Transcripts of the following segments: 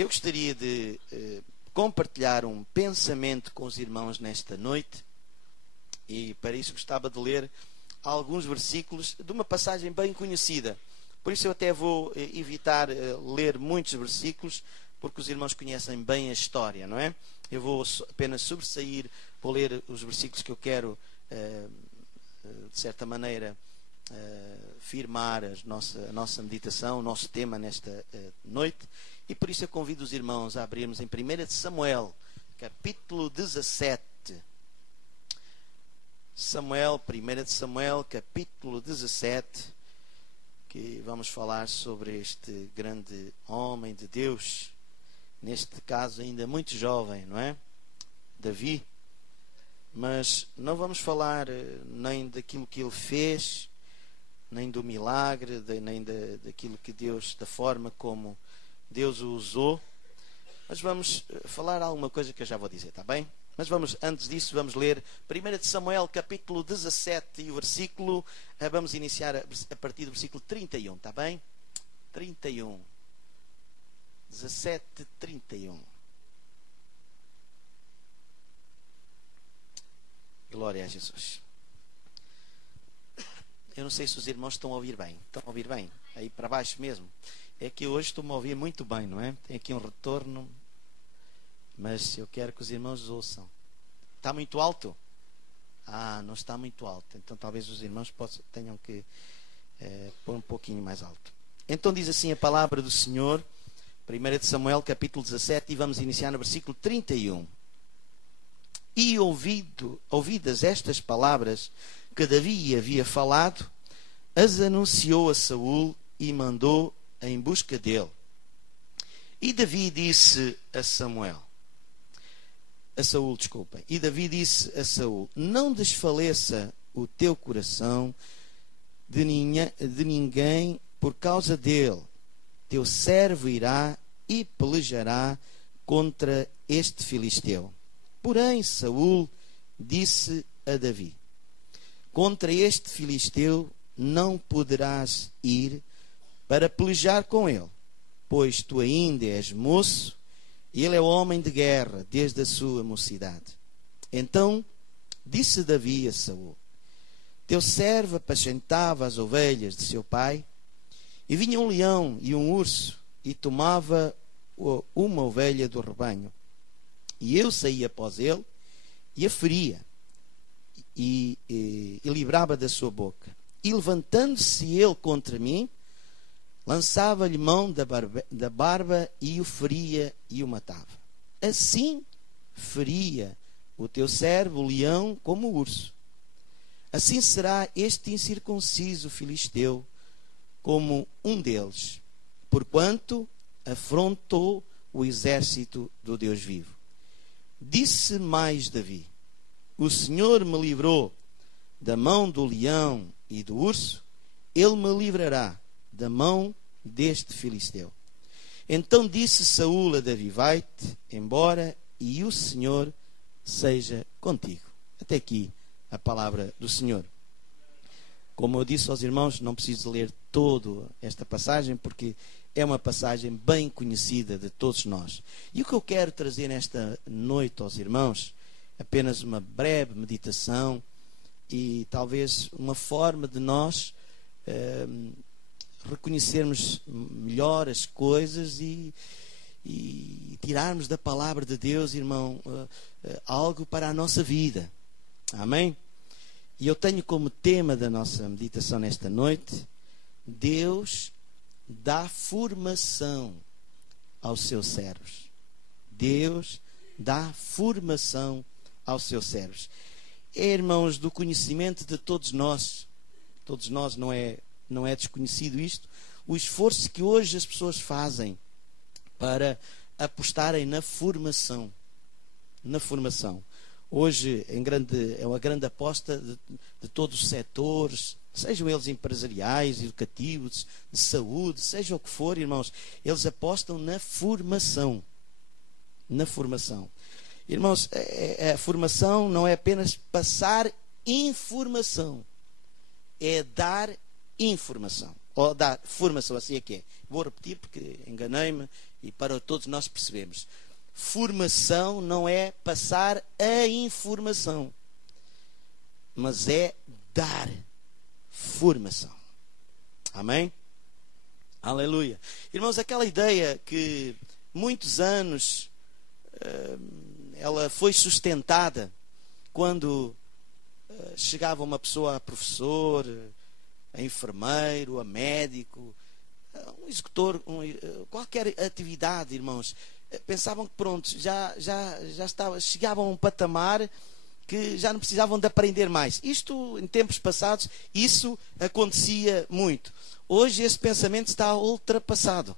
Eu gostaria de compartilhar um pensamento com os irmãos nesta noite, e para isso gostava de ler alguns versículos de uma passagem bem conhecida. Por isso eu até vou evitar ler muitos versículos, porque os irmãos conhecem bem a história, não é? Eu vou apenas sobressair, vou ler os versículos que eu quero, de certa maneira, firmar a nossa meditação, o nosso tema nesta noite. E por isso eu convido os irmãos a abrirmos em 1 Samuel, capítulo 17. 1 Samuel, capítulo 17, que vamos falar sobre este grande homem de Deus, neste caso ainda muito jovem, não é? Davi. Mas não vamos falar nem daquilo que ele fez, nem do milagre, nem daquilo que Deus, da forma como Deus o usou. Mas vamos falar alguma coisa que eu já vou dizer, está bem? Mas antes disso, vamos ler 1 Samuel, capítulo 17, e o versículo, vamos iniciar a partir do versículo 31, está bem? 31. 17, 31. Glória a Jesus. Eu não sei se os irmãos estão a ouvir bem. Estão a ouvir bem? Aí para baixo mesmo. É que hoje estou-me a ouvir muito bem, não é? Tem aqui um retorno, mas eu quero que os irmãos ouçam. Está muito alto? Não está muito alto. Então talvez os irmãos tenham que pôr um pouquinho mais alto. Então diz assim a palavra do Senhor, 1 Samuel, capítulo 17, e vamos iniciar no versículo 31. E ouvidas estas palavras que Davi havia falado, as anunciou a Saul e mandou em busca dele. E Davi disse a Saul, e Davi disse a Saul: não desfaleça o teu coração de ninguém por causa dele. Teu servo irá e pelejará contra este filisteu. Porém Saul disse a Davi: contra este filisteu não poderás ir para pelejar com ele, pois tu ainda és moço, e ele é homem de guerra desde a sua mocidade. Então disse Davi a Saul: teu servo apacentava as ovelhas de seu pai, e vinha um leão e um urso, e tomava uma ovelha do rebanho. E eu saía após ele, e a feria, e livrava da sua boca. E levantando-se ele contra mim, lançava-lhe mão da barba, e o feria e o matava. Assim feria o teu servo o leão como o urso. Assim será este incircunciso filisteu como um deles, porquanto afrontou o exército do Deus vivo. Disse mais Davi: o Senhor me livrou da mão do leão e do urso, ele me livrará da mão deste filisteu. Então disse Saul a Davi: vai-te embora, e o Senhor seja contigo. Até aqui a palavra do Senhor. Como eu disse aos irmãos, não preciso ler toda esta passagem, porque é uma passagem bem conhecida de todos nós. E o que eu quero trazer nesta noite aos irmãos, apenas uma breve meditação e talvez uma forma de nós reconhecermos melhor as coisas e tirarmos da palavra de Deus, irmão, algo para a nossa vida. Amém? E eu tenho como tema da nossa meditação nesta noite: Deus dá formação aos seus servos. Deus dá formação aos seus servos. Irmãos, do conhecimento de todos nós não é desconhecido isto, o esforço que hoje as pessoas fazem para apostarem na formação. Hoje é uma grande aposta de todos os setores, sejam eles empresariais, educativos, de saúde, seja o que for, irmãos, eles apostam na formação. Irmãos, a formação não é apenas passar informação, é dar informação. Ou dar formação, assim é que é. Vou repetir porque enganei-me e para todos nós percebermos. Formação não é passar a informação, mas é dar formação. Amém? Aleluia. Irmãos, aquela ideia que muitos anos ela foi sustentada quando chegava uma pessoa a professor, a enfermeiro, a médico, um executor, qualquer atividade, irmãos, pensavam que pronto, já chegavam a um patamar que já não precisavam de aprender mais. Isto, em tempos passados, isso acontecia muito. Hoje esse pensamento está ultrapassado.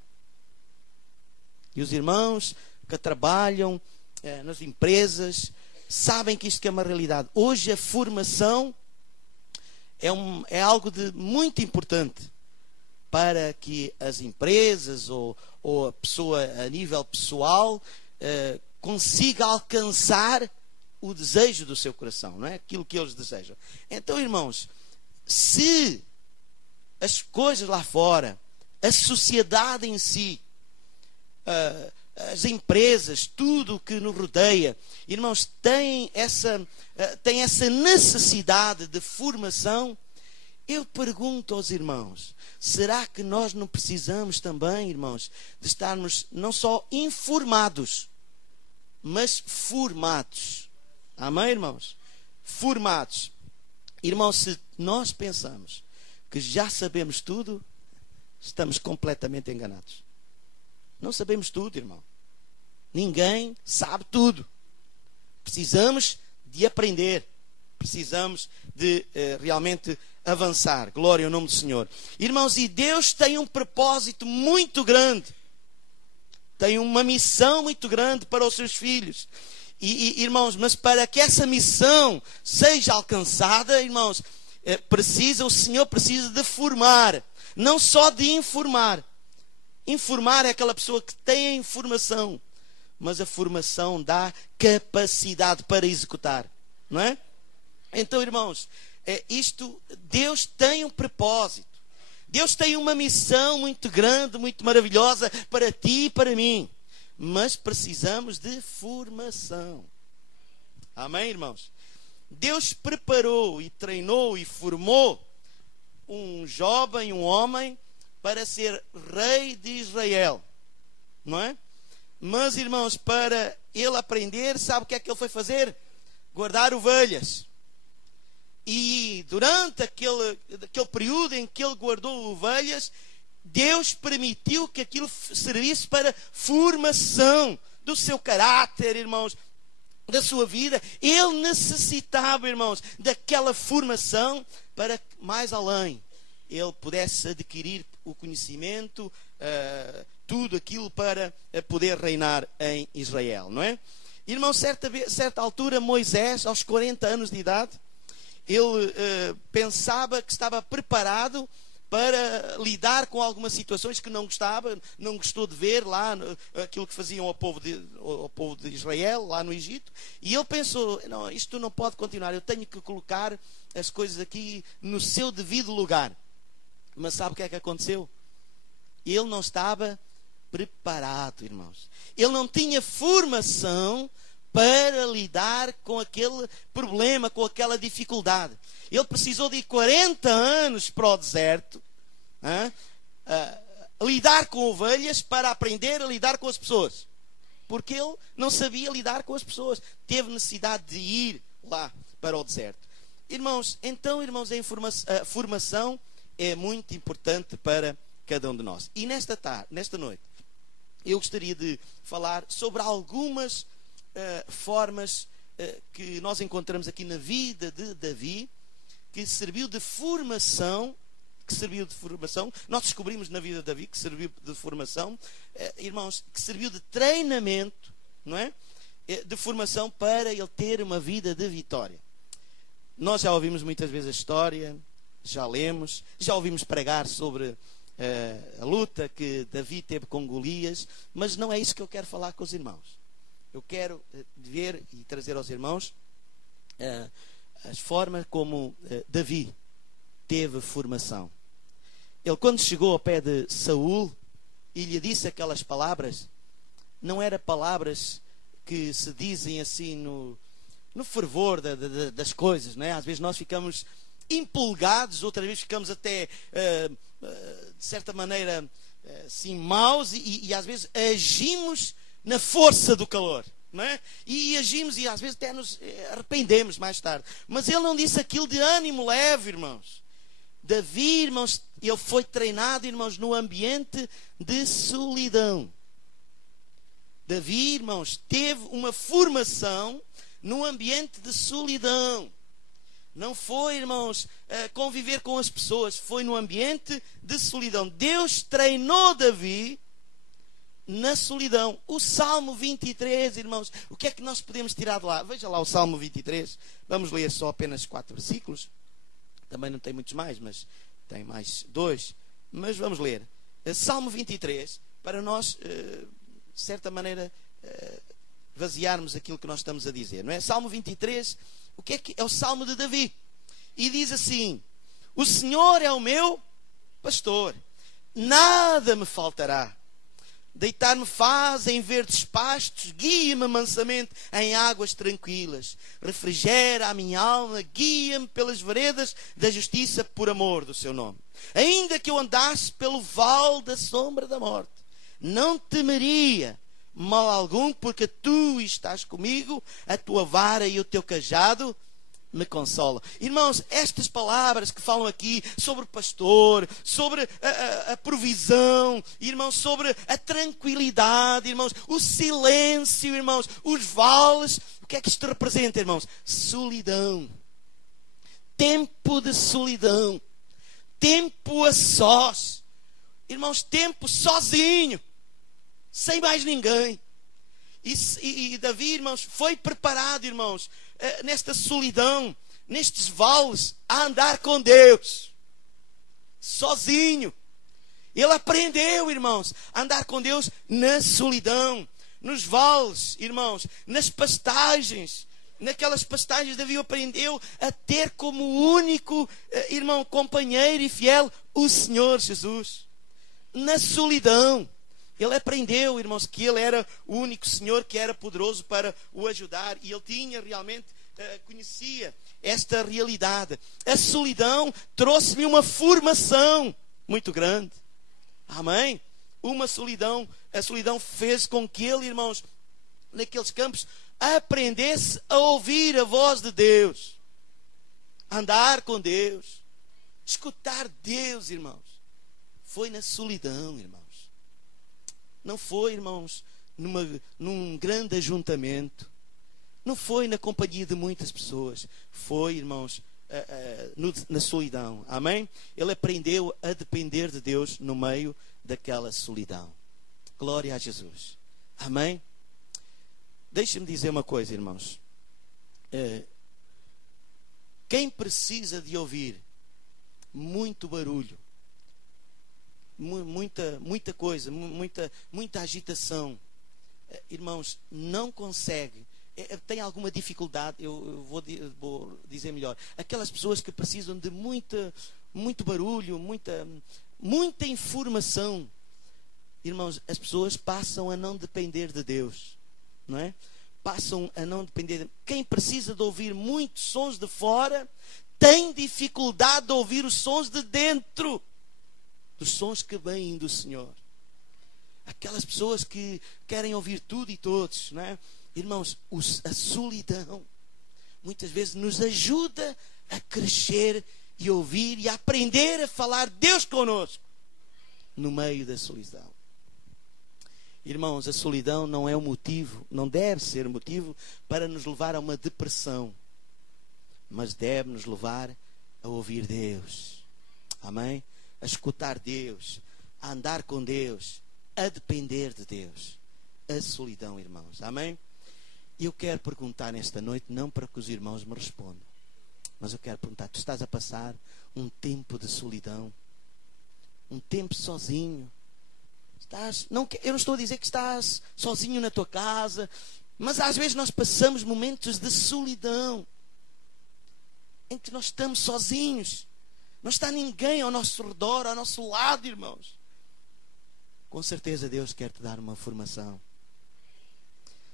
E os irmãos que trabalham nas empresas sabem que isto é uma realidade. Hoje a formação é algo de muito importante para que as empresas ou a pessoa a nível pessoal consiga alcançar o desejo do seu coração, não é? Aquilo que eles desejam. Então, irmãos, se as coisas lá fora, a sociedade em si, as empresas, tudo o que nos rodeia, irmãos, tem essa necessidade de formação, eu pergunto aos irmãos, será que nós não precisamos também, irmãos, de estarmos não só informados, mas formados? Amém, irmãos? Formados. Irmãos, se nós pensamos que já sabemos tudo, estamos completamente enganados. Não sabemos tudo, irmão. Ninguém sabe tudo. Precisamos de aprender. Precisamos de realmente avançar. Glória ao nome do Senhor. Irmãos, e Deus tem um propósito muito grande. Tem uma missão muito grande para os seus filhos. Irmãos, mas para que essa missão seja alcançada, irmãos, o Senhor precisa de formar, não só de informar. Informar é aquela pessoa que tem a informação, mas a formação dá capacidade para executar, não é? Então, irmãos, Deus tem um propósito. Deus tem uma missão muito grande, muito maravilhosa para ti e para mim. Mas precisamos de formação. Amém, irmãos? Deus preparou e treinou e formou um jovem, um homem, para ser rei de Israel. Não é? Mas, irmãos, para ele aprender, sabe o que é que ele foi fazer? Guardar ovelhas. E durante aquele período em que ele guardou ovelhas, Deus permitiu que aquilo servisse para formação do seu caráter, irmãos, da sua vida. Ele necessitava, irmãos, daquela formação para que mais além ele pudesse adquirir o conhecimento, tudo aquilo para poder reinar em Israel, não é? Irmãos, certa altura, Moisés, aos 40 anos de idade, ele pensava que estava preparado para lidar com algumas situações que não gostou de ver lá, aquilo que faziam ao povo de Israel, lá no Egito. E ele pensou, não, isto não pode continuar, eu tenho que colocar as coisas aqui no seu devido lugar. Mas sabe o que é que aconteceu? Ele não estava preparado, irmãos. Ele não tinha formação para lidar com aquele problema, com aquela dificuldade. Ele precisou de ir 40 anos para o deserto, lidar com ovelhas para aprender a lidar com as pessoas. Porque ele não sabia lidar com as pessoas. Teve necessidade de ir lá para o deserto. Irmãos, então, irmãos, a formação é muito importante para cada um de nós. E nesta noite, eu gostaria de falar sobre algumas formas que nós encontramos aqui na vida de Davi, que serviu de formação. Nós descobrimos na vida de Davi que serviu de formação, irmãos, que serviu de treinamento, não é? De formação para ele ter uma vida de vitória. Nós já ouvimos muitas vezes a história, já lemos, já ouvimos pregar sobre a luta que Davi teve com Golias, mas não é isso que eu quero falar com os irmãos. Eu quero ver e trazer aos irmãos as formas como Davi teve formação. Ele, quando chegou ao pé de Saul e lhe disse aquelas palavras, não era palavras que se dizem assim no fervor das coisas, não é? Às vezes nós ficamos empolgados, outras vezes ficamos até, de certa maneira, assim, maus, e às vezes agimos na força do calor, não é? E agimos e às vezes até nos arrependemos mais tarde. Mas ele não disse aquilo de ânimo leve, irmãos. Davi, irmãos, ele foi treinado, irmãos, no ambiente de solidão. Davi, irmãos, teve uma formação no ambiente de solidão. Não foi, irmãos, conviver com as pessoas, foi no ambiente de solidão. Deus treinou Davi na solidão. O Salmo 23, irmãos, o que é que nós podemos tirar de lá? Veja lá o Salmo 23, vamos ler só apenas 4 versículos. Também não tem muitos mais, mas tem mais 2. Mas vamos ler. Salmo 23, para nós, de certa maneira, vaziarmos aquilo que nós estamos a dizer, não é? Salmo 23, o que é o Salmo de Davi? E diz assim: o Senhor é o meu pastor, nada me faltará. Deitar-me faz em verdes pastos, guia-me mansamente em águas tranquilas. Refrigera a minha alma, guia-me pelas veredas da justiça por amor do seu nome. Ainda que eu andasse pelo vale da sombra da morte, não temeria mal algum, porque tu estás comigo, a tua vara e o teu cajado me consolam. Irmãos, estas palavras que falam aqui sobre o pastor, sobre a provisão, irmãos, sobre a tranquilidade, irmãos, o silêncio, irmãos, os vales, o que é que isto representa, irmãos? Solidão. Tempo de solidão. Tempo a sós. Irmãos, tempo sozinho. Sem mais ninguém. E Davi, irmãos, foi preparado, irmãos, nesta solidão, nestes vales, a andar com Deus. Sozinho. Ele aprendeu, irmãos, a andar com Deus na solidão, nos vales, irmãos, nas pastagens. Naquelas pastagens, Davi aprendeu a ter como único, irmão, companheiro e fiel o Senhor Jesus. Na solidão. Ele aprendeu, irmãos, que ele era o único Senhor que era poderoso para o ajudar. E ele tinha realmente, conhecia esta realidade. A solidão trouxe-lhe uma formação muito grande. Amém? Uma solidão, a solidão fez com que ele, irmãos, naqueles campos, aprendesse a ouvir a voz de Deus. Andar com Deus. Escutar Deus, irmãos. Foi na solidão, irmãos. Não foi, irmãos, num grande ajuntamento. Não foi na companhia de muitas pessoas. Foi, irmãos, na solidão. Amém? Ele aprendeu a depender de Deus no meio daquela solidão. Glória a Jesus. Amém? Deixe-me dizer uma coisa, irmãos. Quem precisa de ouvir muito barulho, muita coisa, muita agitação, irmãos, não consegue, tem alguma dificuldade. Eu vou dizer melhor, aquelas pessoas que precisam de muito barulho, muita informação, irmãos, as pessoas passam a não depender de Deus, não é? Passam a não depender. Quem precisa de ouvir muitos sons de fora tem dificuldade de ouvir os sons de dentro, dos sons que vêm do Senhor. Aquelas pessoas que querem ouvir tudo e todos, não é? Irmãos, a solidão muitas vezes nos ajuda a crescer e ouvir e a aprender a falar Deus connosco no meio da solidão. Irmãos, a solidão não é um motivo, não deve ser motivo para nos levar a uma depressão, mas deve nos levar a ouvir Deus. Amém? A escutar Deus, a andar com Deus, a depender de Deus. A solidão, irmãos. Amém? E eu quero perguntar nesta noite, não para que os irmãos me respondam, mas eu quero perguntar: tu estás a passar um tempo de solidão? Um tempo sozinho? Eu não estou a dizer que estás sozinho na tua casa, mas às vezes nós passamos momentos de solidão, em que nós estamos sozinhos. Não está ninguém ao nosso redor, ao nosso lado, irmãos. Com certeza Deus quer te dar uma formação.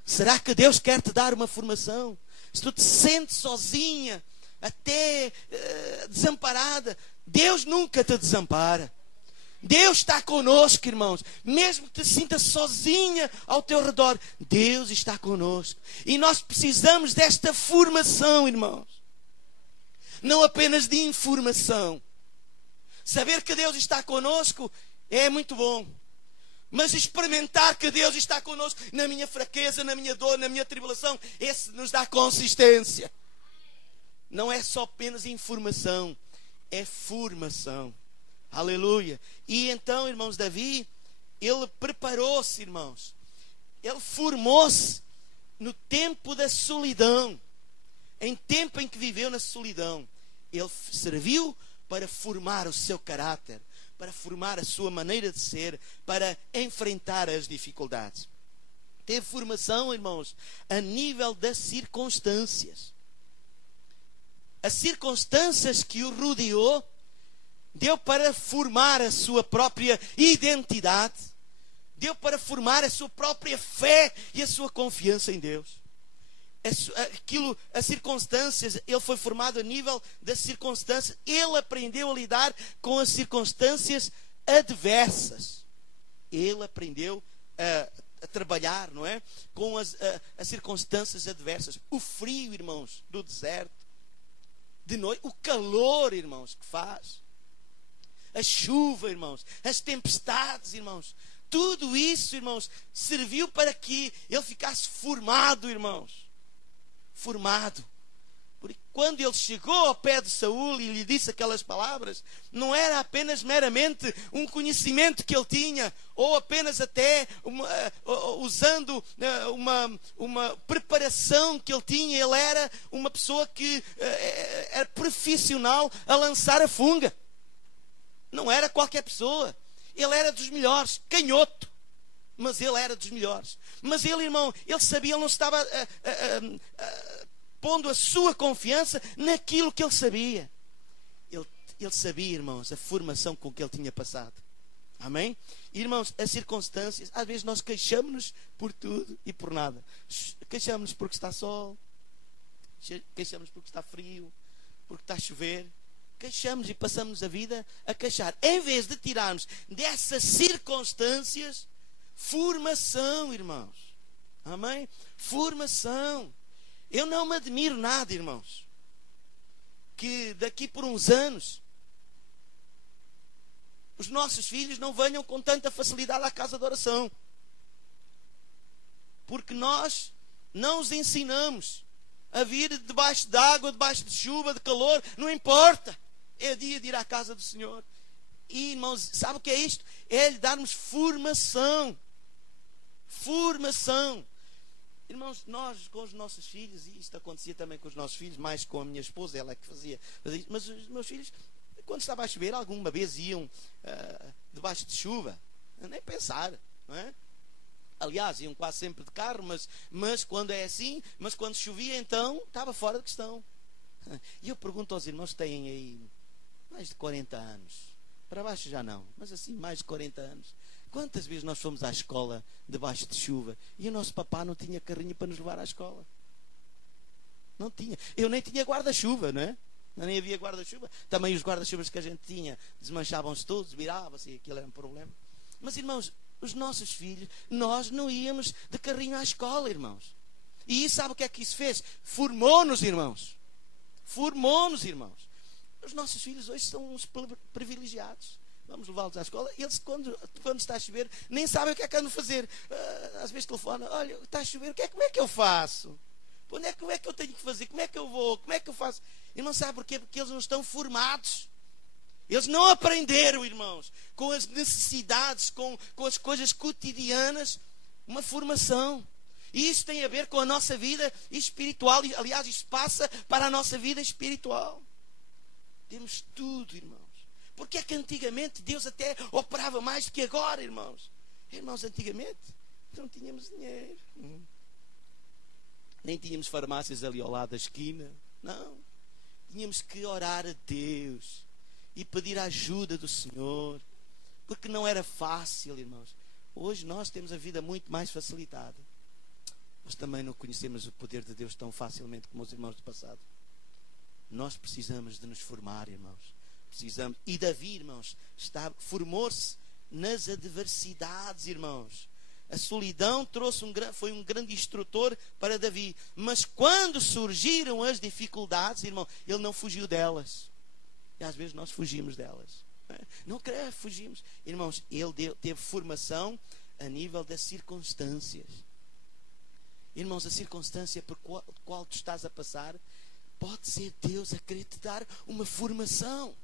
Será que Deus quer te dar uma formação? Se tu te sentes sozinha, até desamparada, Deus nunca te desampara. Deus está conosco, irmãos. Mesmo que te sintas sozinha ao teu redor, Deus está conosco. E nós precisamos desta formação, irmãos. Não apenas de informação. Saber que Deus está conosco é muito bom. Mas experimentar que Deus está conosco na minha fraqueza, na minha dor, na minha tribulação, esse nos dá consistência. Não é só apenas informação, é formação. Aleluia. E então, irmãos, Davi, ele preparou-se, irmãos. Ele formou-se no tempo da solidão. Em tempo em que viveu na solidão. Ele serviu para formar o seu caráter, para formar a sua maneira de ser, para enfrentar as dificuldades. Teve formação, irmãos, a nível das circunstâncias. As circunstâncias que o rodeou deu para formar a sua própria identidade, deu para formar a sua própria fé e a sua confiança em Deus. As circunstâncias, ele foi formado a nível das circunstâncias. Ele aprendeu a lidar com as circunstâncias adversas. Ele aprendeu a trabalhar, não é? Com as circunstâncias adversas. O frio, irmãos, do deserto. De noite, o calor, irmãos, que faz. A chuva, irmãos. As tempestades, irmãos. Tudo isso, irmãos, serviu para que ele ficasse formado, irmãos. Formado. Porque quando ele chegou ao pé de Saul e lhe disse aquelas palavras, não era apenas meramente um conhecimento que ele tinha, ou apenas até usando uma preparação que ele tinha. Ele era uma pessoa que era profissional a lançar a funga. Não era qualquer pessoa. Ele era dos melhores, canhoto. Mas ele era dos melhores. Mas ele, irmão, ele sabia, ele não estava pondo a sua confiança naquilo que ele sabia. Ele sabia, irmãos, a formação com que ele tinha passado. Amém? Irmãos, as circunstâncias, às vezes nós queixamos-nos por tudo e por nada. Queixamos-nos porque está sol. Queixamos-nos porque está frio. Porque está a chover. Queixamos e passamos a vida a queixar. Em vez de tirarmos dessas circunstâncias formação, irmãos. Amém? Formação. Eu não me admiro nada, irmãos, que daqui por uns anos os nossos filhos não venham com tanta facilidade à casa de oração. Porque nós não os ensinamos a vir debaixo de água, debaixo de chuva, de calor, não importa. É dia de ir à casa do Senhor. E, irmãos, sabe o que é isto? É lhe darmos formação. Formação. Irmãos, nós com os nossos filhos, e isto acontecia também com os nossos filhos, mais com a minha esposa, ela é que fazia isso, mas os meus filhos, quando estava a chover, alguma vez iam debaixo de chuva, nem pensar, não é? Aliás, iam quase sempre de carro, mas quando é assim, mas quando chovia, então, estava fora de questão. E eu pergunto aos irmãos que têm aí mais de 40 anos, para baixo já não, mas assim, mais de 40 anos, quantas vezes nós fomos à escola debaixo de chuva e o nosso papá não tinha carrinho para nos levar à escola? Não tinha. Eu nem tinha guarda-chuva, não é? Nem havia guarda-chuva. Também os guarda-chuvas que a gente tinha desmanchavam-se todos, viravam-se, e aquilo era um problema. Mas, irmãos, os nossos filhos, nós não íamos de carrinho à escola, irmãos. E isso, sabe o que é que isso fez? Formou-nos, irmãos. Formou-nos, irmãos. Os nossos filhos hoje são uns privilegiados. Vamos levá-los à escola. Eles, quando está a chover, nem sabem o que é que andam a fazer. Às vezes telefonam: olha, está a chover, como é que eu faço? Como é que eu tenho que fazer? Como é que eu vou? Como é que eu faço? E não sabe porquê? Porque eles não estão formados. Eles não aprenderam, irmãos, com as necessidades, com as coisas cotidianas, uma formação. E isso tem a ver com a nossa vida espiritual. E, aliás, isso passa para a nossa vida espiritual. Temos tudo, irmãos. Porque é que antigamente Deus até operava mais do que agora, irmãos? Irmãos, antigamente não tínhamos dinheiro. Nem tínhamos farmácias ali ao lado da esquina. Não. Tínhamos que orar a Deus e pedir a ajuda do Senhor. Porque não era fácil, irmãos. Hoje nós temos a vida muito mais facilitada. Nós também não conhecemos o poder de Deus tão facilmente como os irmãos do passado. Nós precisamos de nos formar, irmãos. Precisamos. E Davi, irmãos, formou-se nas adversidades, irmãos. A solidão foi um grande instrutor para Davi. Mas quando surgiram as dificuldades, irmão, ele não fugiu delas. E às vezes nós fugimos delas. Não queremos, fugimos. Irmãos, ele teve formação a nível das circunstâncias. Irmãos, a circunstância por qual tu estás a passar pode ser Deus a querer te dar uma formação.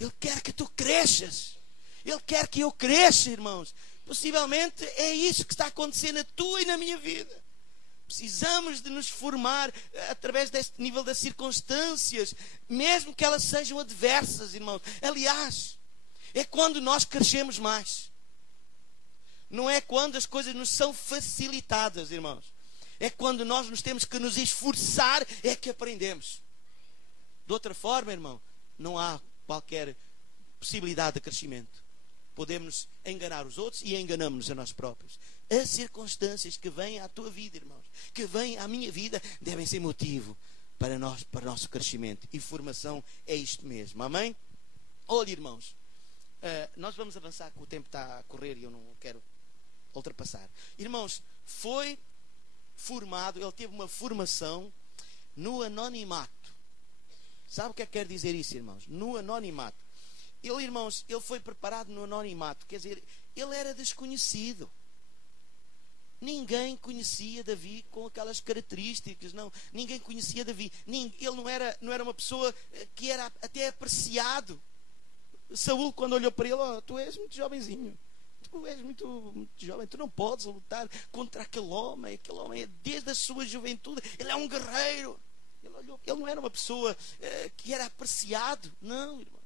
Ele quer que tu cresças. Ele quer que eu cresça, irmãos. Possivelmente é isso que está acontecendo na tua e na minha vida. Precisamos de nos formar através deste nível das circunstâncias, mesmo que elas sejam adversas, irmãos. Aliás, é quando nós crescemos mais. Não é quando as coisas nos são facilitadas, irmãos. É quando nós nos temos que nos esforçar, é que aprendemos. De outra forma, irmão, não há qualquer possibilidade de crescimento. Podemos enganar os outros e enganamos-nos a nós próprios. As circunstâncias que vêm à tua vida, irmãos, que vêm à minha vida, devem ser motivo para o nosso crescimento. E formação é isto mesmo. Amém? Olha, irmãos, nós vamos avançar, que o tempo está a correr e eu não quero ultrapassar. Irmãos, foi formado, ele teve uma formação no anonimato. Sabe o que é que quer dizer isso, irmãos? No anonimato. Ele, irmãos, ele foi preparado no anonimato. Quer dizer, ele era desconhecido. Ninguém conhecia Davi com aquelas características, não. Ninguém conhecia Davi. Ele não era uma pessoa que era até apreciado. Saúl, quando olhou para ele, tu és muito jovenzinho. Tu és muito jovem, tu não podes lutar contra aquele homem é desde a sua juventude, ele é um guerreiro. Ele não era uma pessoa que era apreciado, não, irmãos.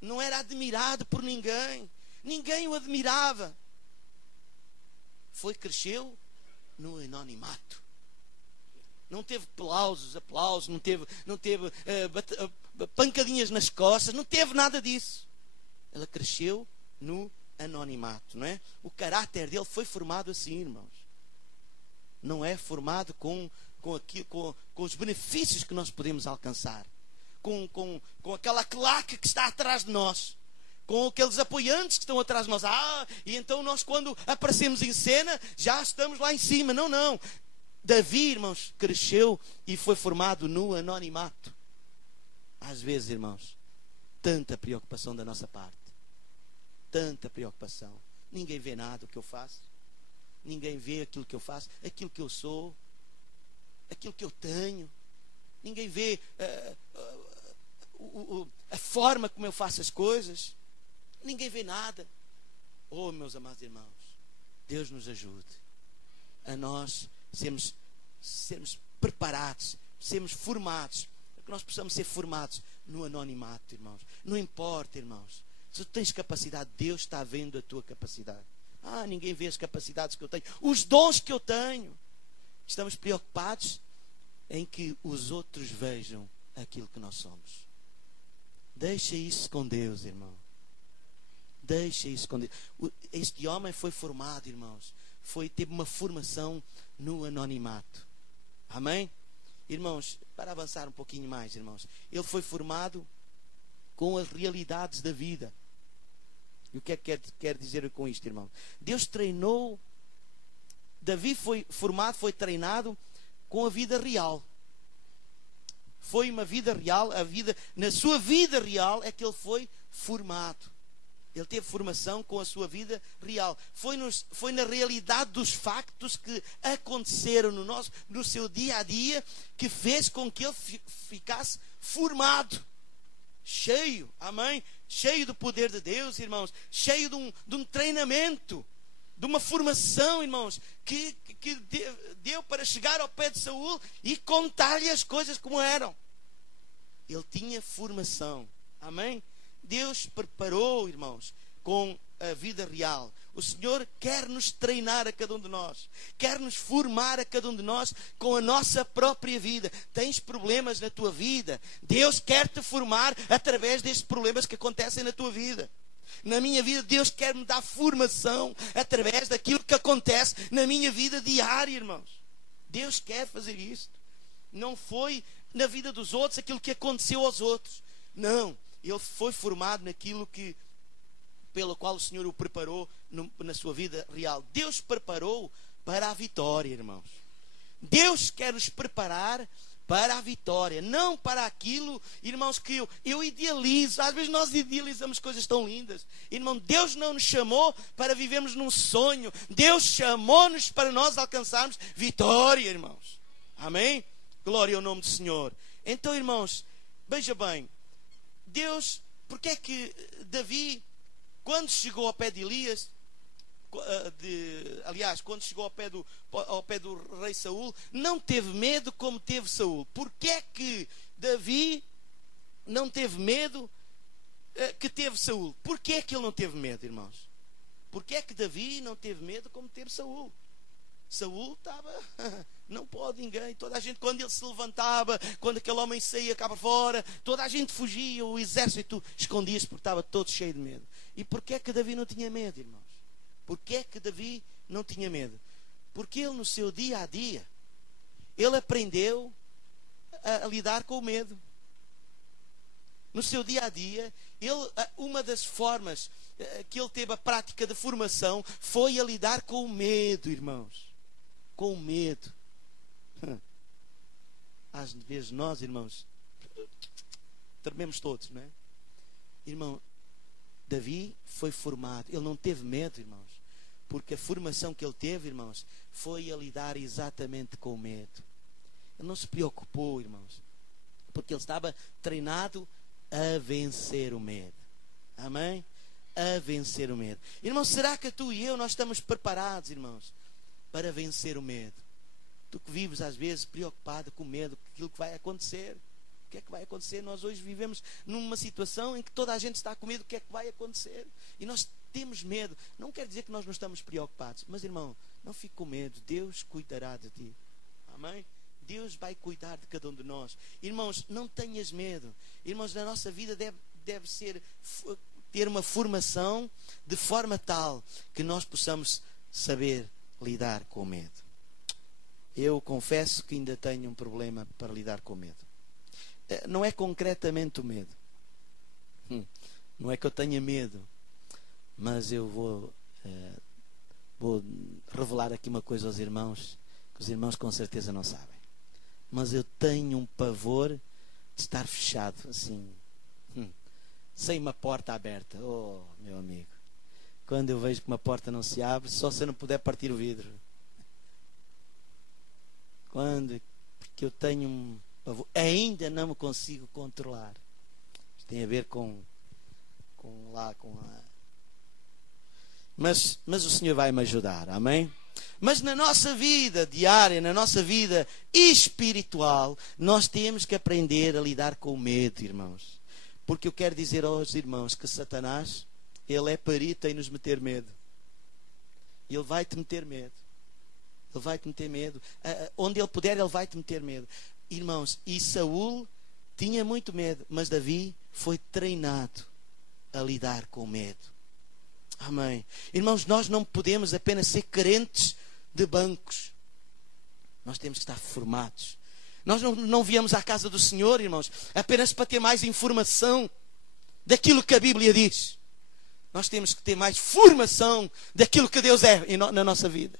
Não era admirado por ninguém. Ninguém o admirava. Cresceu no anonimato. Não teve aplausos, não teve pancadinhas nas costas, não teve nada disso. Ela cresceu no anonimato, não é? O caráter dele foi formado assim, irmãos. Não é formado com os benefícios que nós podemos alcançar, com aquela claque que está atrás de nós, com aqueles apoiantes que estão atrás de nós. E então nós, quando aparecemos em cena, já estamos lá em cima. Não. Davi, irmãos, cresceu e foi formado no anonimato. Às vezes, irmãos, tanta preocupação da nossa parte. Tanta preocupação. Ninguém vê nada do que eu faço. Ninguém vê aquilo que eu faço, aquilo que eu sou, aquilo que eu tenho. Ninguém vê a forma como eu faço as coisas. Ninguém vê nada. Oh, meus amados irmãos, Deus nos ajude a nós sermos preparados, sermos formados, para que nós possamos ser formados no anonimato, irmãos. Não importa, irmãos. Se tu tens capacidade, Deus está vendo a tua capacidade. Ninguém vê as capacidades que eu tenho, os dons que eu tenho. Estamos preocupados em que os outros vejam aquilo que nós somos. Deixa isso com Deus, irmão. Deixa isso com Deus. Este homem foi formado, irmãos. Teve uma formação no anonimato. Amém? Irmãos, para avançar um pouquinho mais, irmãos. Ele foi formado com as realidades da vida. E o que é que quer dizer com isto, irmão? Deus treinou. Davi foi treinado com a vida real. Foi uma vida real, na sua vida real é que ele foi formado. Ele teve formação com a sua vida real. Foi na realidade dos factos que aconteceram no seu dia a dia que fez com que ele ficasse formado. Cheio, amém? Cheio do poder de Deus, irmãos. Cheio de um treinamento, de uma formação, irmãos, que deu para chegar ao pé de Saúl e contar-lhe as coisas como eram. Ele tinha formação, amém? Deus preparou, irmãos, com a vida real. O Senhor quer nos treinar a cada um de nós. Quer nos formar a cada um de nós com a nossa própria vida. Tens problemas na tua vida. Deus quer te formar através destes problemas que acontecem na tua vida. Na minha vida, Deus quer me dar formação através daquilo que acontece na minha vida diária, irmãos. Deus quer fazer isto. Não foi na vida dos outros aquilo que aconteceu aos outros. Não, ele foi formado naquilo pelo qual o Senhor o preparou na sua vida real. Deus preparou para a vitória, irmãos. Deus quer nos preparar para a vitória, não para aquilo, irmãos, que eu idealizo. Às vezes nós idealizamos coisas tão lindas. Irmão, Deus não nos chamou para vivermos num sonho. Deus chamou-nos para nós alcançarmos vitória, irmãos. Amém? Glória ao nome do Senhor. Então, irmãos, veja bem, Deus, porque é que Davi, quando chegou ao pé de Elias, quando chegou ao pé do rei Saul, não teve medo como teve Saul? Porque é que Davi não teve medo que teve Saul? Porque é que ele não teve medo, irmãos? Porque é que Davi não teve medo como teve Saul? Saul estava, não pode ninguém, toda a gente, quando ele se levantava, quando aquele homem saía cá para fora, toda a gente fugia, o exército escondia-se porque estava todo cheio de medo. E porquê é que Davi não tinha medo, irmãos? Porquê é que Davi não tinha medo? Porque ele, no seu dia a dia, ele aprendeu a lidar com o medo. No seu dia a dia, uma das formas que ele teve a prática de formação foi a lidar com o medo, irmãos. Com o medo. Às vezes nós, irmãos, trememos todos, não é? Irmão, Davi foi formado. Ele não teve medo, irmãos. Porque a formação que ele teve, irmãos, foi a lidar exatamente com o medo. Ele não se preocupou, irmãos. Porque ele estava treinado a vencer o medo. Amém? A vencer o medo. Irmãos, será que tu e eu, nós estamos preparados, irmãos, para vencer o medo? Tu que vives às vezes preocupado com o medo, com aquilo que vai acontecer. O que é que vai acontecer? Nós hoje vivemos numa situação em que toda a gente está com medo do que é que vai acontecer. E nós temos medo. Não quer dizer que nós não estamos preocupados. Mas, irmão, não fique com medo. Deus cuidará de ti. Amém? Deus vai cuidar de cada um de nós. Irmãos, não tenhas medo. Irmãos, na nossa vida deve ter uma formação de forma tal que nós possamos saber lidar com o medo. Eu confesso que ainda tenho um problema para lidar com o medo. Não é concretamente o medo. Não é que eu tenha medo. Mas eu vou revelar aqui uma coisa aos irmãos, que os irmãos com certeza não sabem. Mas eu tenho um pavor de estar fechado, assim, sem uma porta aberta. Oh, meu amigo, quando eu vejo que uma porta não se abre, só se eu não puder partir o vidro. Porque eu tenho um pavor, ainda não me consigo controlar. Isto tem a ver Mas o Senhor vai me ajudar, amém? Mas na nossa vida diária, na nossa vida espiritual, nós temos que aprender a lidar com o medo, irmãos. Porque eu quero dizer aos irmãos que Satanás, ele é perito em nos meter medo. Ele vai te meter medo. Ele vai te meter medo. Onde ele puder, ele vai te meter medo. Irmãos, e Saul tinha muito medo, mas Davi foi treinado a lidar com o medo. Amém. Irmãos, nós não podemos apenas ser crentes de bancos. Nós temos que estar formados. Nós não viemos à casa do Senhor, irmãos, apenas para ter mais informação daquilo que a Bíblia diz. Nós temos que ter mais formação daquilo que Deus é na nossa vida.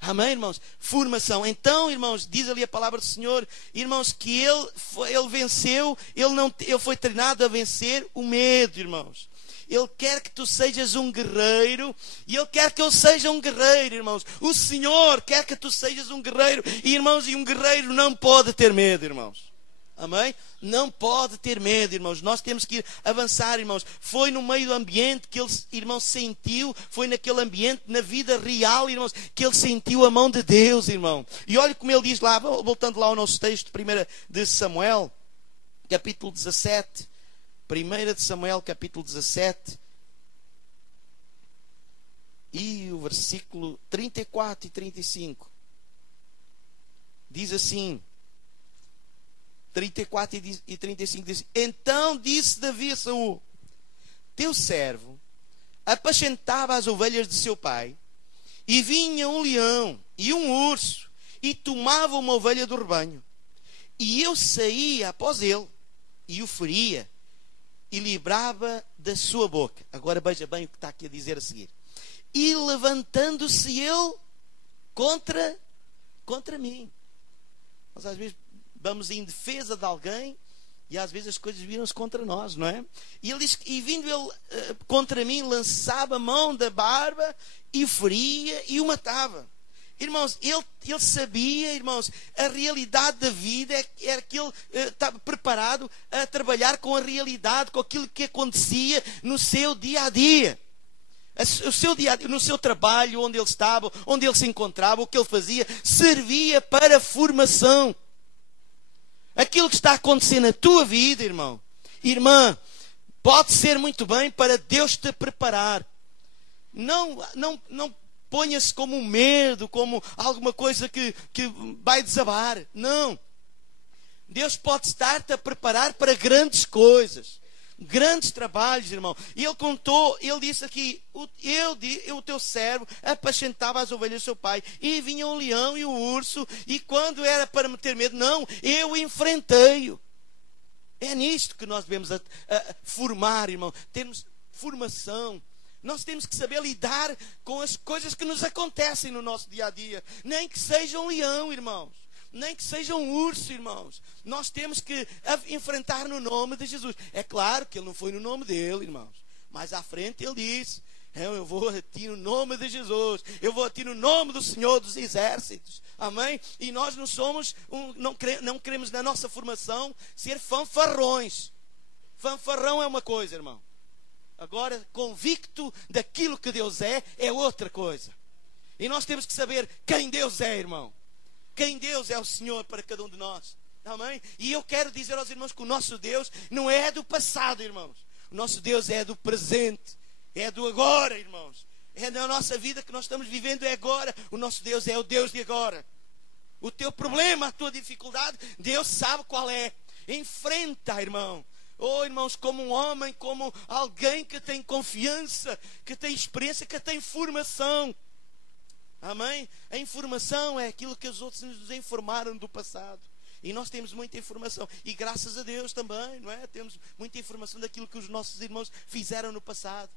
Amém, irmãos? Formação. Então, irmãos, diz ali a palavra do Senhor, irmãos, que ele venceu, ele foi treinado a vencer o medo, irmãos. Ele quer que tu sejas um guerreiro. E Ele quer que eu seja um guerreiro, irmãos. O Senhor quer que tu sejas um guerreiro. E, irmãos, e um guerreiro não pode ter medo, irmãos. Amém? Não pode ter medo, irmãos. Nós temos que avançar, irmãos. Foi no meio do ambiente que ele, irmão, sentiu. Foi naquele ambiente, na vida real, irmãos, que ele sentiu a mão de Deus, irmão. E olha como ele diz lá, voltando lá ao nosso texto, 1 de Samuel, capítulo 17. 1 de Samuel, capítulo 17, e o versículo 34 e 35. Diz assim, 34 e 35 diz: Então disse Davi a Saul: Teu servo apacentava as ovelhas de seu pai, e vinha um leão e um urso, e tomava uma ovelha do rebanho. E eu saía após ele, e o feria, e livrava da sua boca. Agora veja bem o que está aqui a dizer a seguir. E levantando-se ele contra mim. Nós às vezes vamos em defesa de alguém, e às vezes as coisas viram-se contra nós, não é? E ele diz, e vindo ele contra mim, lançava a mão da barba, e o feria, e o matava. Irmãos, ele sabia, irmãos, a realidade da vida era que ele estava preparado a trabalhar com a realidade, com aquilo que acontecia no seu dia a dia. O seu dia a dia, no seu trabalho, onde ele estava, onde ele se encontrava, o que ele fazia, servia para formação. Aquilo que está acontecendo na tua vida, irmão, irmã, pode ser muito bem para Deus te preparar. Não ponha-se como um medo, como alguma coisa que vai desabar. Não. Deus pode estar-te a preparar para grandes coisas, grandes trabalhos, irmão. E ele disse aqui, o teu servo apacentava as ovelhas do seu pai, e vinha o leão e o urso, e quando era para me ter medo, não, eu enfrentei-o. É nisto que nós devemos formar, irmão, termos formação. Nós temos que saber lidar com as coisas que nos acontecem no nosso dia a dia. Nem que seja um leão, irmãos. Nem que seja um urso, irmãos. Nós temos que enfrentar no nome de Jesus. É claro que ele não foi no nome dele, irmãos. Mas à frente ele disse, eu vou a ti no nome de Jesus. Eu vou a ti no nome do Senhor dos Exércitos. Amém? E nós não queremos na nossa formação ser fanfarrões. Fanfarrão é uma coisa, irmão. Agora, convicto daquilo que Deus é outra coisa. E nós temos que saber quem Deus é, irmão. Quem Deus é o Senhor para cada um de nós. Amém? E eu quero dizer aos irmãos que o nosso Deus não é do passado, irmãos. O nosso Deus é do presente. É do agora, irmãos. É na nossa vida que nós estamos vivendo, é agora. O nosso Deus é o Deus de agora. O teu problema, a tua dificuldade, Deus sabe qual é. Enfrenta, irmão. Oh, irmãos, como um homem, como alguém que tem confiança, que tem experiência, que tem formação. Amém? A informação é aquilo que os outros nos informaram do passado. E nós temos muita informação. E graças a Deus também, não é? Temos muita informação daquilo que os nossos irmãos fizeram no passado.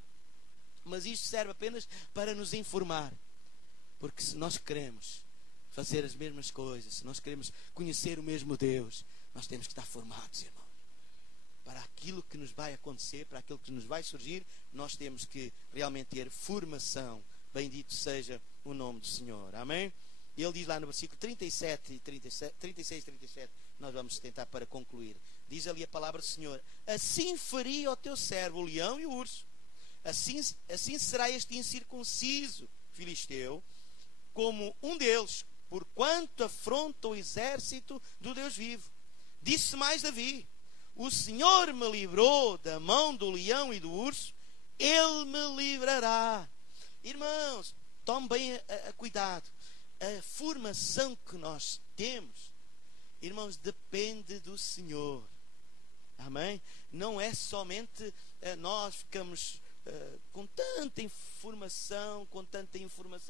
Mas isto serve apenas para nos informar. Porque se nós queremos fazer as mesmas coisas, se nós queremos conhecer o mesmo Deus, nós temos que estar formados, irmãos. Para aquilo que nos vai acontecer, para aquilo que nos vai surgir, nós temos que realmente ter formação. Bendito seja o nome do Senhor. Amém? E ele diz lá no versículo 36 e 37, nós vamos tentar para concluir. Diz ali a palavra do Senhor: assim faria ao teu servo o leão e o urso. Assim será este incircunciso filisteu como um deles, porquanto afronta o exército do Deus vivo. Disse mais Davi: o Senhor me livrou da mão do leão e do urso, Ele me livrará. Irmãos, tome bem cuidado. A formação que nós temos, irmãos, depende do Senhor. Amém? Não é somente nós ficamos com tanta informação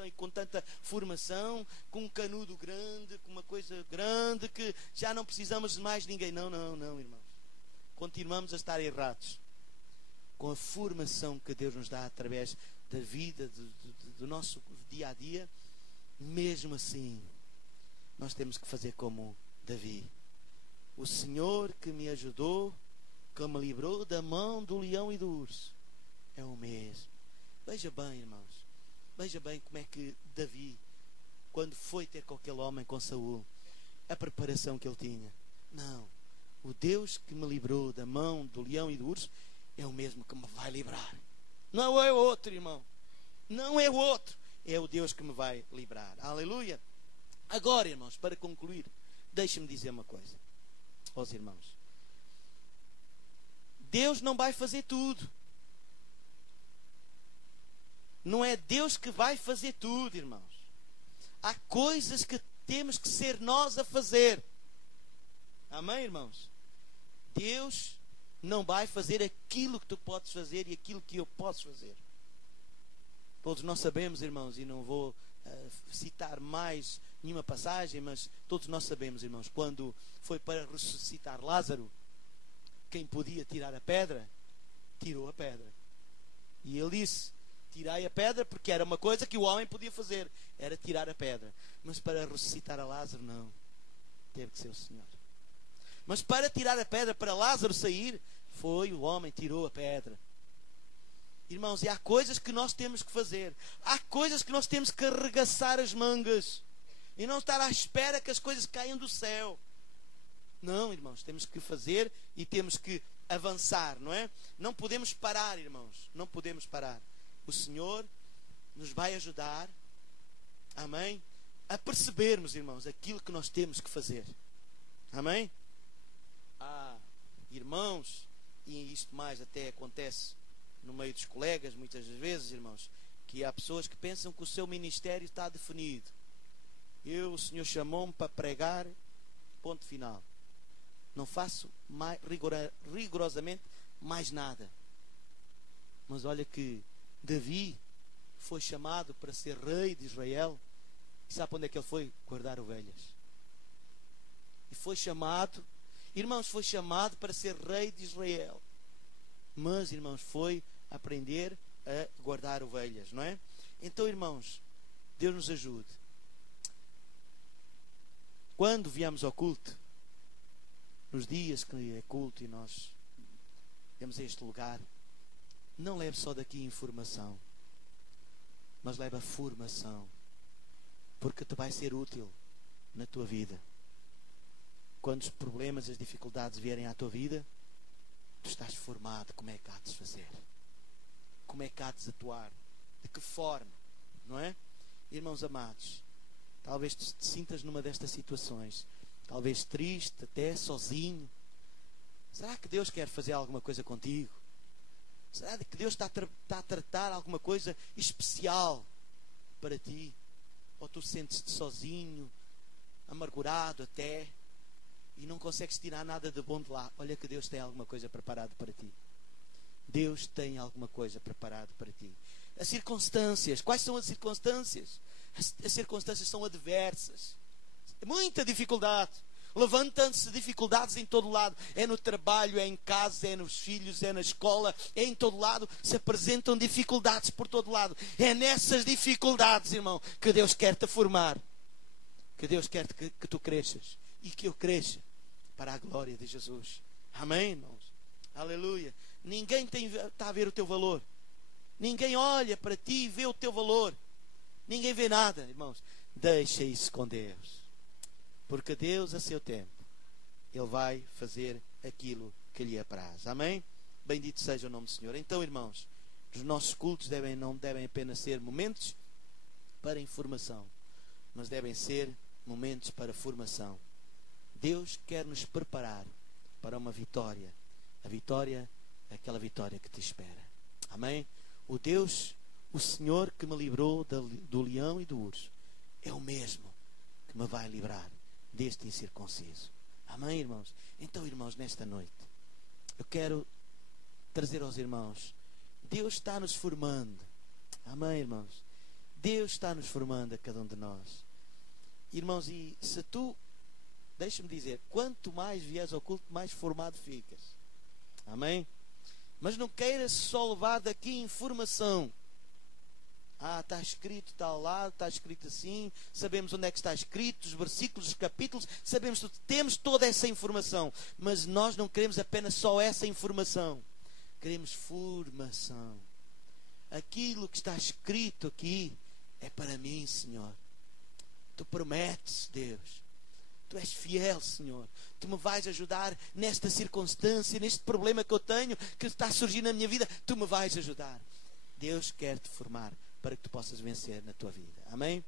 e com tanta formação, com um canudo grande, com uma coisa grande, que já não precisamos de mais ninguém. Não, irmãos. Continuamos a estar errados com a formação que Deus nos dá através da vida, do nosso dia a dia. Mesmo assim, nós temos que fazer como Davi: o Senhor que me ajudou, que me livrou da mão do leão e do urso, é o mesmo. Veja bem, irmãos, veja bem como é que Davi, quando foi ter com aquele homem, com Saul, a preparação que ele tinha. Não, o Deus que me livrou da mão do leão e do urso é o mesmo que me vai livrar. Não é o outro, irmão. Não é o outro. É o Deus que me vai livrar. Aleluia. Agora, irmãos, para concluir, deixe-me dizer uma coisa aos irmãos. Deus não vai fazer tudo. Não é Deus que vai fazer tudo, irmãos. Há coisas que temos que ser nós a fazer. Amém, irmãos? Deus não vai fazer aquilo que tu podes fazer e aquilo que eu posso fazer. Todos nós sabemos, irmãos, e não vou citar mais nenhuma passagem, mas todos nós sabemos, irmãos, quando foi para ressuscitar Lázaro, quem podia tirar a pedra, tirou a pedra. E ele disse: tirai a pedra, porque era uma coisa que o homem podia fazer, era tirar a pedra. Mas para ressuscitar a Lázaro, não. Teve que ser o Senhor. Mas para tirar a pedra, para Lázaro sair, foi o homem que tirou a pedra. Irmãos, e há coisas que nós temos que fazer. Há coisas que nós temos que arregaçar as mangas. E não estar à espera que as coisas caiam do céu. Não, irmãos, temos que fazer e temos que avançar, não é? Não podemos parar, irmãos. Não podemos parar. O Senhor nos vai ajudar, amém? A percebermos, irmãos, aquilo que nós temos que fazer. Amém? Há irmãos, e isto mais até acontece no meio dos colegas, muitas vezes, irmãos, que há pessoas que pensam que o seu ministério está definido. O Senhor chamou-me para pregar, ponto final. Não faço mais, rigorosamente mais nada. Mas olha que Davi foi chamado para ser rei de Israel. E sabe para onde é que ele foi? Guardar ovelhas. E foi chamado, irmãos, foi chamado para ser rei de Israel. Mas, irmãos, foi aprender a guardar ovelhas, não é? Então, irmãos, Deus nos ajude. Quando viemos ao culto, nos dias que é culto e nós temos este lugar, não leve só daqui informação, mas leve a formação, porque te vai ser útil na tua vida. Quando os problemas, as dificuldades vierem à tua vida, tu estás formado. Como é que há de se fazer? Como é que há de atuar? De que forma? Não é? Irmãos amados, talvez te sintas numa destas situações, talvez triste, até sozinho. Será que Deus quer fazer alguma coisa contigo? Será que Deus está a tratar alguma coisa especial para ti? Ou tu sentes-te sozinho, amargurado até, e não consegues tirar nada de bom de lá? Olha que Deus tem alguma coisa preparado para ti. Deus tem alguma coisa preparado para ti. As circunstâncias, quais são as circunstâncias? As circunstâncias são adversas. Muita dificuldade. Levantam-se dificuldades em todo lado. É no trabalho, é em casa, é nos filhos, é na escola, é em todo lado. Se apresentam dificuldades por todo lado. É nessas dificuldades, irmão, que Deus quer te formar. Que Deus quer que tu cresças. E que eu cresça para a glória de Jesus. Amém, irmãos? Aleluia. Ninguém está a ver o teu valor. Ninguém olha para ti e vê o teu valor. Ninguém vê nada, irmãos. Deixa isso com Deus. Porque Deus, a seu tempo, Ele vai fazer aquilo que lhe apraz. Amém? Bendito seja o nome do Senhor. Então, irmãos, os nossos cultos não devem apenas ser momentos para informação, mas devem ser momentos para formação. Deus quer nos preparar para uma vitória. A vitória é aquela vitória que te espera. Amém? O Deus, o Senhor que me livrou do leão e do urso, é o mesmo que me vai livrar deste incircunciso. Amém, irmãos? Então, irmãos, nesta noite, eu quero trazer aos irmãos, Deus está nos formando. Amém, irmãos? Deus está nos formando a cada um de nós. Irmãos, e se tu, deixa-me dizer, quanto mais vieres ao culto, mais formado ficas. Amém? Mas não queiras só levar daqui informação. Está escrito tal lado, está escrito assim, sabemos onde é que está escrito, os versículos, os capítulos, sabemos tudo, temos toda essa informação, mas nós não queremos apenas só essa informação, queremos formação. Aquilo que está escrito aqui é para mim, Senhor. Tu prometes, Deus, Tu és fiel, Senhor. Tu me vais ajudar nesta circunstância, neste problema que eu tenho, que está surgindo na minha vida. Tu me vais ajudar. Deus quer te formar para que tu possas vencer na tua vida. Amém?